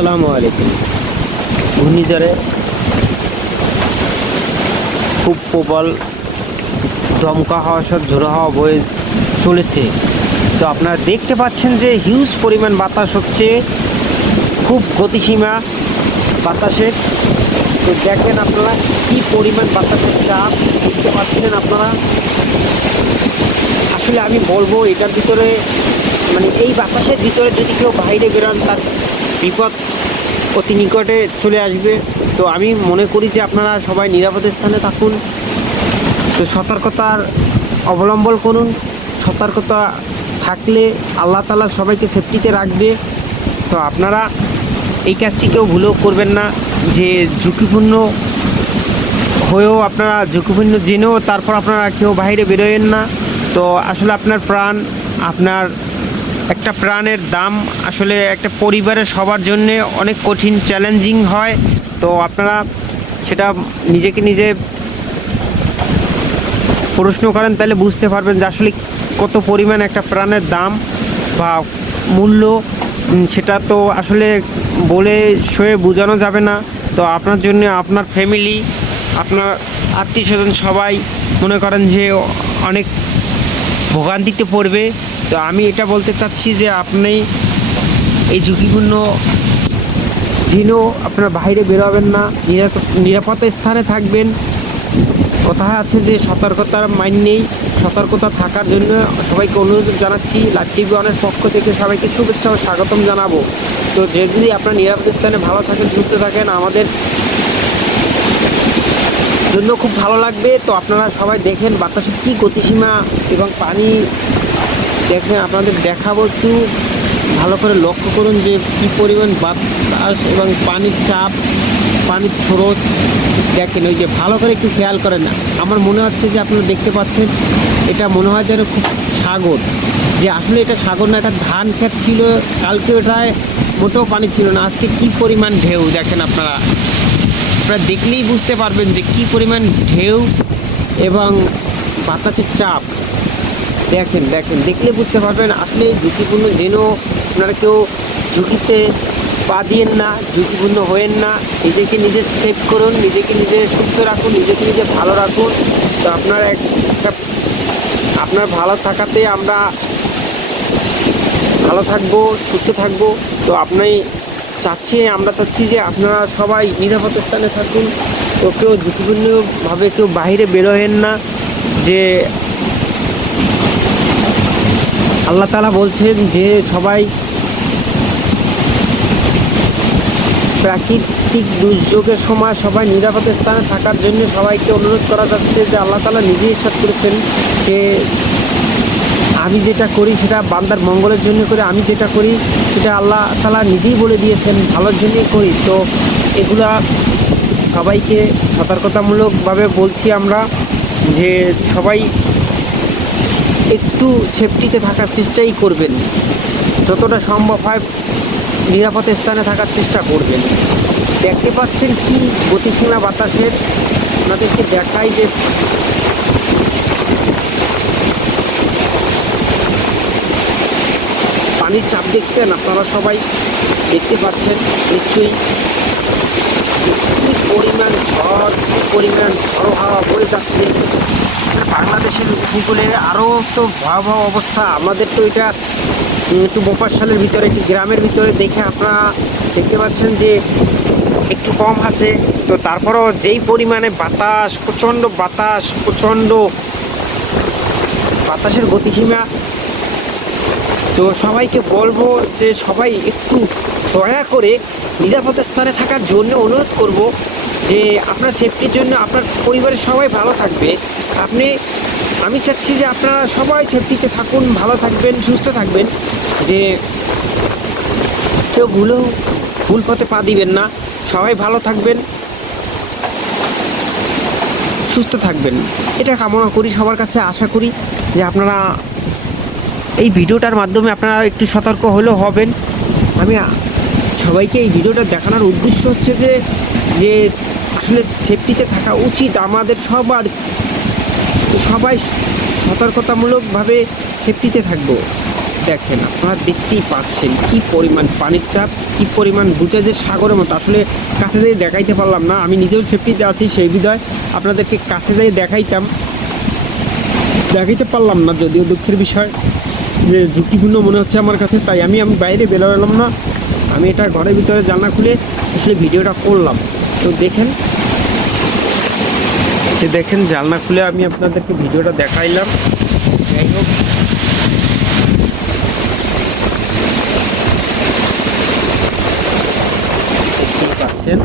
আসসালামু আলাইকুম। ঘূর্ণিঝড়ে খুব প্রবল দমকা হাওয়া সব ঝোড়ো হাওয়া বয়ে চলেছে। তো আপনারা দেখতে পাচ্ছেন যে হিউজ পরিমাণ বাতাস হচ্ছে, খুব গতিসীমা বাতাসের। তো দেখেন আপনারা কি পরিমাণ বাতাসের চাপ দেখতে পাচ্ছেন আপনারা? আসলে আমি বলব এটার ভিতরে মানে এই বাতাসের ভিতরে যদি কেউ বাইরে বেরোন, তার বিপদ অতি নিকটে চলে আসবে। তো আমি মনে করি যে আপনারা সবাই নিরাপদ স্থানে থাকুন। তো সতর্কতার অবলম্বন করুন। সতর্কতা থাকলে আল্লাহ তালা সবাইকে সেফটিতে রাখবে। তো আপনারা এই কাজটি কেউ ভুলেও করবেন না, যে ঝুঁকিপূর্ণ হয়েও আপনারা, ঝুঁকিপূর্ণ জেনেও তারপর আপনারা কেউ বাইরে বেরোয়েন না। তো আসলে আপনার প্রাণ, আপনার একটা প্রাণের দাম আসলে একটা পরিবারের সবার জন্যে অনেক কঠিন চ্যালেঞ্জিং হয়। তো আপনারা সেটা নিজেকে নিজে প্রশ্ন করেন, তাহলে বুঝতে পারবেন যে আসলে কত পরিমাণ একটা প্রাণের দাম বা মূল্য। সেটা তো আসলে বলে সয়ে বোঝানো যাবে না। তো আপনার জন্য আপনার ফ্যামিলি আপনার আত্মীয় স্বজন সবাই মনে করেন যে অনেক ভোগান্তিতে পড়বে। তো আমি এটা বলতে চাচ্ছি যে আপনি এই ঝুঁকিপূর্ণ দিনও আপনার বাইরে বেরোবেন না নিরাপদ স্থানে থাকবেন। কথা আছে যে সতর্কতার মাইন নেই, সতর্কতা থাকার জন্য সবাইকে অনুরোধ জানাচ্ছি। লাইভ টিভি ওয়ানের পক্ষ থেকে সবাইকে শুভেচ্ছা ও স্বাগতম জানাব। তো যদি আপনার নিরাপদ স্থানে ভালো থাকেন, সুস্থ থাকেন, আমাদের জন্য খুব ভালো লাগবে। তো আপনারা সবাই দেখেন বাতাসের কী গতিসীমা এবং পানি দেখেন আপনাদের দেখাবো একটু ভালো করে লক্ষ্য করুন যে কী পরিমাণ বাতাস এবং পানির চাপ, পানির স্রোত দেখেন, ওই যে ভালো করে একটু খেয়াল করেন। আমার মনে হচ্ছে যে আপনারা দেখতে পাচ্ছেন, এটা মনে হয় যেন খুব সাগর। যে আসলে এটা সাগর না, এটা ধান ক্ষেত ছিল, কালকে ওটায় মোটেও পানি ছিল না। আজকে কী পরিমাণ ঢেউ দেখেন আপনারা। আপনারা দেখলেই বুঝতে পারবেন যে কী পরিমাণ ঢেউ এবং বাতাসের চাপ। দেখেন দেখেন, দেখলে বুঝতে পারবেন আসলে ঝুঁকিপূর্ণ যেন আপনারা কেউ ঝুঁকিতে পা দিয়েন না, ঝুঁকিপূর্ণ হয়েন না। নিজেকে নিজে সেভ করুন, নিজেকে নিজে সুস্থ রাখুন, নিজেকে নিজে ভালো রাখুন। তো আপনার একটা, আপনার ভালো থাকাতে আমরা ভালো থাকব, সুস্থ থাকব। তো আপনি চাচ্ছি, আমরা চাচ্ছি যে আপনারা সবাই নিরাপদ স্থানে থাকুন। তো কেউ ঝুঁকিপূর্ণভাবে কেউ বাইরে বেরোয়েন না। যে আল্লাহ তালা বলছেন যে সবাই প্রাকৃতিক দুর্যোগের সময় সবাই নিরাপদ স্থানে থাকার জন্য সবাইকে অনুরোধ করা যাচ্ছে যে আল্লাহ তালা নিজেই ইচ্ছা করেছেন যে আমি যেটা করি সেটা বান্দার মঙ্গলের জন্য করে, আমি যেটা করি সেটা আল্লাহ তালা নিজেই বলে দিয়েছেন, ভালোর জন্যই করি। তো এগুলা সবাইকে সতর্কতামূলকভাবে বলছি আমরা যে সবাই একটু সেফটিতে থাকার চেষ্টাই করবেন। যতটা সম্ভব হয় নিরাপদ স্থানে থাকার চেষ্টা করবেন। দেখতে পাচ্ছেন কি গতিসীমা বাতাসের? আপনাদেরকে দেখাই যে পানির চাপ দেখছেন আপনারা সবাই? দেখতে পাচ্ছেন, নিশ্চয়ই। পরিমাণ ঝড় পরিমাণ ঝড়ো হাওয়া বয়ে যাচ্ছে। বাংলাদেশের উপকূলে আরও তো ভয়াবহ অবস্থা। আমাদের তো এটা একটু মফাসালের ভিতরে, একটি গ্রামের ভিতরে দেখে আপনারা দেখতে পাচ্ছেন যে একটু কম আছে। তো তারপরেও যেই পরিমাণে বাতাস, প্রচণ্ড বাতাস, প্রচণ্ড বাতাসের গতিসীমা। তো সবাইকে বলব যে সবাই একটু দয়া করে নিরাপদ স্থানে থাকার জন্য অনুরোধ করব। যে আপনার সেফটির জন্য আপনার পরিবারের সবাই ভালো থাকবে। আপনি, আমি চাচ্ছি যে আপনারা সবাই সেফটিতে থাকুন, ভালো থাকবেন, সুস্থ থাকবেন। যে কেউ ভুলেও, ভুল পথে পা দিবেন না। সবাই ভালো থাকবেন, সুস্থ থাকবেন। এটা কামনা করি, সবার কাছে আশা করি যে আপনারা এই ভিডিওটার মাধ্যমে আপনারা একটু সতর্ক হলেও হবেন। আমি সবাইকে এই ভিডিওটা দেখানোর উদ্দেশ্য হচ্ছে যে যে আসলে সেফটিতে থাকা উচিত। আমাদের সবার, সবাই সতর্কতামূলকভাবে সেফটিতে থাকব। দেখেন, আপনারা দেখতেই পাচ্ছেন কি পরিমাণ পানির চাপ, কি পরিমাণ বুঝে যে সাগরের মতো। আসলে কাছে যাই দেখাইতে পারলাম না, আমি নিজেও সেফটিতে আছি সেই বিধায় আপনাদেরকে কাছে যাই দেখাইতাম। দেখাইতে পারলাম না, যদিও দুঃখের বিষয় যে ঝুঁকিপূর্ণ মনে হচ্ছে আমার কাছে, তাই আমি আমি বাইরে বেরোলাম না। আমি এটা ঘরের ভিতরে জানা খুলে আসলে ভিডিওটা করলাম। তো দেখেন যে দেখেন জালনা খুলে আমি আপনাদেরকে ভিডিওটা দেখাইলাম। যাই হোক। পাচ্ছেন।